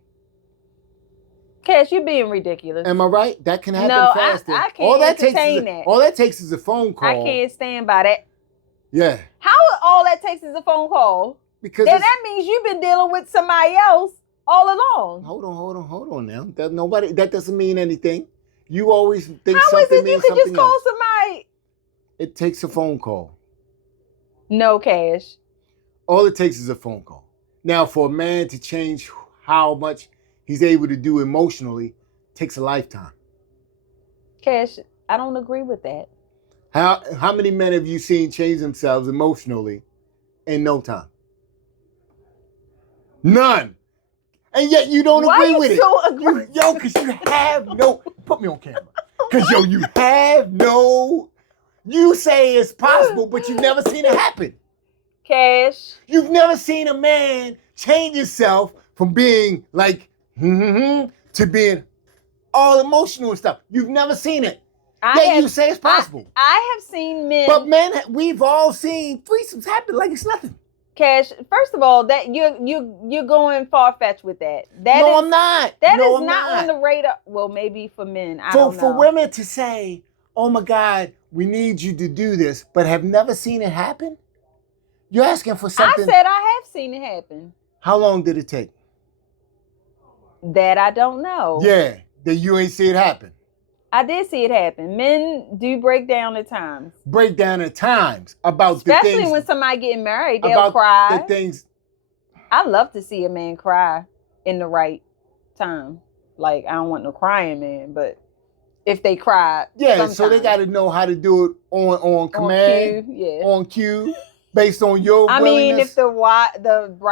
Cash, you're being ridiculous. Am I right? That can happen No, faster. I can't entertain that. All that takes is a phone call. I can't stand by that. Yeah. How all that takes is a phone call? Because Then that means you've been dealing with somebody else all along. hold on now. That doesn't mean anything. You always think How is something it you means could something just call else. somebody? It takes a phone call. No, Cash. All it takes is a phone call. Now, for a man to change how much he's able to do emotionally, takes a lifetime. Cash, I don't agree with that. How many men have you seen change themselves emotionally in no time? None. And yet you don't Why agree you with so it. aggressive? Yo, because you have no... Put me on camera. Because, yo, you have no... You say it's possible, but you've never seen it happen. Cash. You've never seen a man change himself from being like, to being all emotional and stuff. You've never seen it. Yet you say it's possible. I have seen men. But men, we've all seen threesomes happen like it's nothing. Cash, first of all, that you're going far fetched with that. I'm not. That No, is I'm not on the radar. Well, maybe for men. I For don't know. for women to say, "Oh my God, we need you to do this," but have never seen it happen. You're asking for something. I said I have seen it happen. How long did it take? That I don't know. Yeah, that you ain't see it happen. I did see it happen. Men do break down at times. Break down at times about Especially the things. when somebody getting married, they'll about cry. the things. I love to see a man cry in the right time. Like, I don't want no crying man, but if they cry, Yeah, so they sometimes. got to know how to do it on command, cue, yeah. on cue, based on your I willingness. mean, if the right,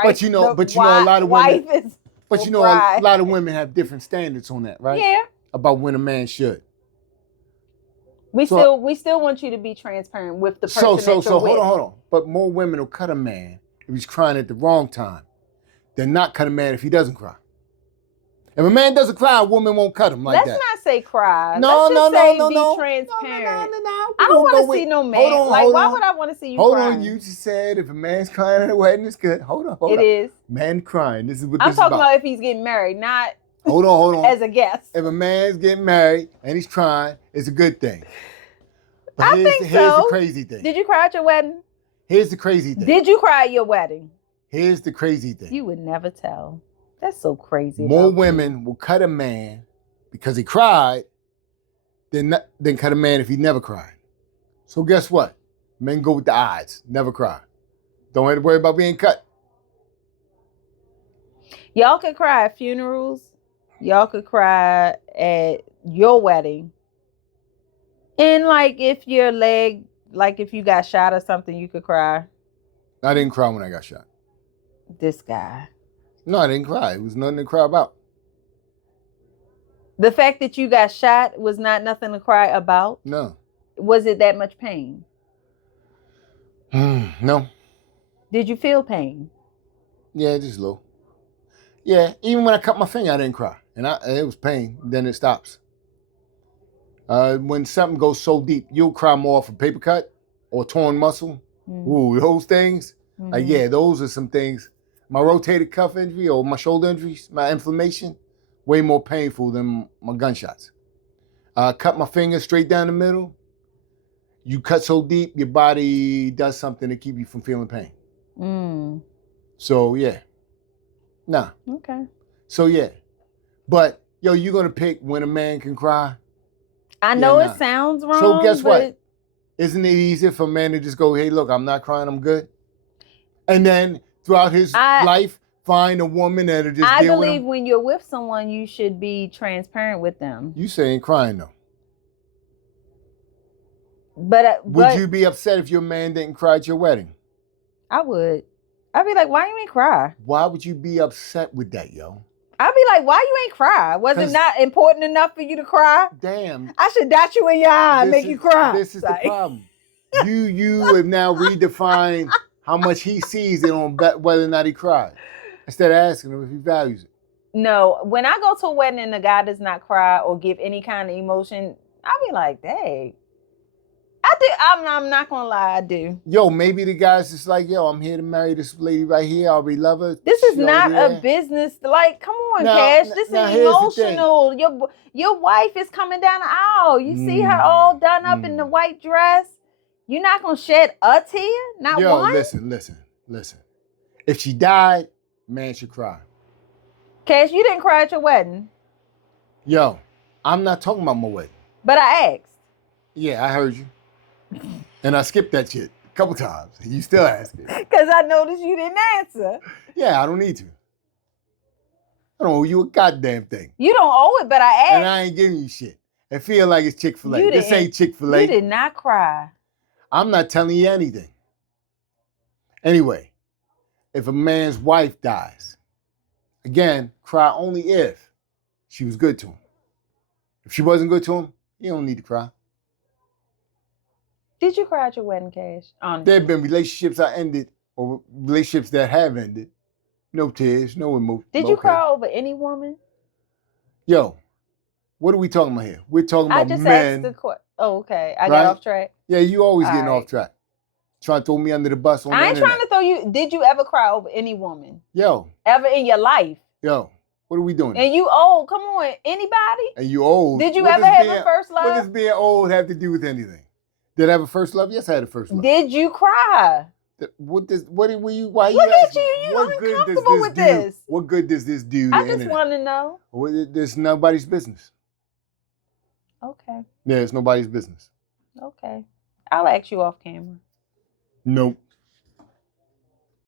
But you know, the a lot of wife women. is, But will you know, cry. a lot of women have different standards on that, right? Yeah. About when a man should. We So- still want you to be transparent with the person So that you're with. hold on. But more women will cut a man if he's crying at the wrong time than not cut a man if he doesn't cry. If a man doesn't cry, a woman won't cut him like Let's that. not say cry. No, Let's no, just no, say no, be no. transparent. No. I don't want to see no man. Hold on, like, hold why on. would I want to see you Hold crying? on, you just said if a man's crying at a wedding, it's good. Hold on. It is. Man crying. This is what I'm this is talking about. about if he's getting married, not Hold on. as a guest. If a man's getting married and he's crying, it's a good thing. But I here's think here's the so. crazy thing. Did you cry at your wedding? Here's the crazy thing. Did you cry at your wedding? Here's the crazy thing. You would never tell. That's so crazy. More about you. women will cut a man because he cried than cut a man if he never cried. So guess what? Men go with the odds. Never cry. Don't have to worry about being cut. Y'all could cry at funerals. Y'all could cry at your wedding. And like if your leg, like if you got shot or something, you could cry. I didn't cry when I got shot. This guy. No, I didn't cry. It was nothing to cry about. The fact that you got shot was not nothing to cry about. No. Was it that much pain? No. Did you feel pain? Yeah, just low. Yeah, even when I cut my finger, I didn't cry. And it was pain. Then it stops. When something goes so deep, you'll cry more for paper cut or torn muscle. Ooh, those things. Yeah, those are some things. My rotated cuff injury or my shoulder injuries, my inflammation, way more painful than my gunshots. Cut my finger straight down the middle. You cut so deep, your body does something to keep you from feeling pain. So, yeah. Nah. Okay. So, yeah. But yo, you gonna pick when a man can cry? I know nah. it sounds wrong. So guess what? but Isn't it easier for a man to just go, hey, look, I'm not crying, I'm good? And then throughout his life, find a woman that'll just I deal with believe him? when you're with someone, you should be transparent with them. You saying crying though. But Would you be upset if your man didn't cry at your wedding? I would. I'd be like, why you ain't cry? Why would you be upset with that, yo? I'd be like, why you ain't cry? Was it not important enough for you to cry? Damn. I should dot you in your eye and make you cry. This is the problem. You have now redefined how much he sees it on whether or not he cried, instead of asking him if he values it. No, when I go to a wedding and the guy does not cry or give any kind of emotion, I'll be like, dang. I do. I'm not gonna lie, I do. Yo, maybe the guy's just like, yo, I'm here to marry this lady right here. I already love her. This is not a business. Like, come on, Cash. This is emotional. Your wife is coming down the aisle. You see her all done up in the white dress. You're not gonna shed a tear? Not one? Listen. If she died, man should cry. Cash, you didn't cry at your wedding. Yo, I'm not talking about my wedding. But I asked. Yeah, I heard you. And I skipped that shit a couple times. You still asking. Because I noticed you didn't answer. Yeah, I don't need to. I don't owe you a goddamn thing. You don't owe it, but I asked. And I ain't giving you shit. It feel like it's Chick-fil-A. This ain't Chick-fil-A. You did not cry. I'm not telling you anything. Anyway, if a man's wife dies, again, cry only if she was good to him. If she wasn't good to him, you don't need to cry. Did you cry at your wedding, Cash? Honestly. There have been relationships I ended, or relationships that have ended. No tears, no emotion. Did you cry over any woman? Yo, what are we talking about here? We're talking about men. I just asked the question. Oh, okay. I got off track. Yeah, you always getting off track. Trying to throw me under the bus on the internet. Trying to throw you. Did you ever cry over any woman? Yo. Ever in your life? Yo, what are we doing? And you old. Come on. Anybody? And you old. Did you ever have a first love? What does being old have to do with anything? Did I have a first love? Yes, I had a first love. Why are you uncomfortable with this? What good does this do to I just want to know. It's nobody's business. Okay. Yeah, it's nobody's business. Okay. I'll ask you off camera. Nope.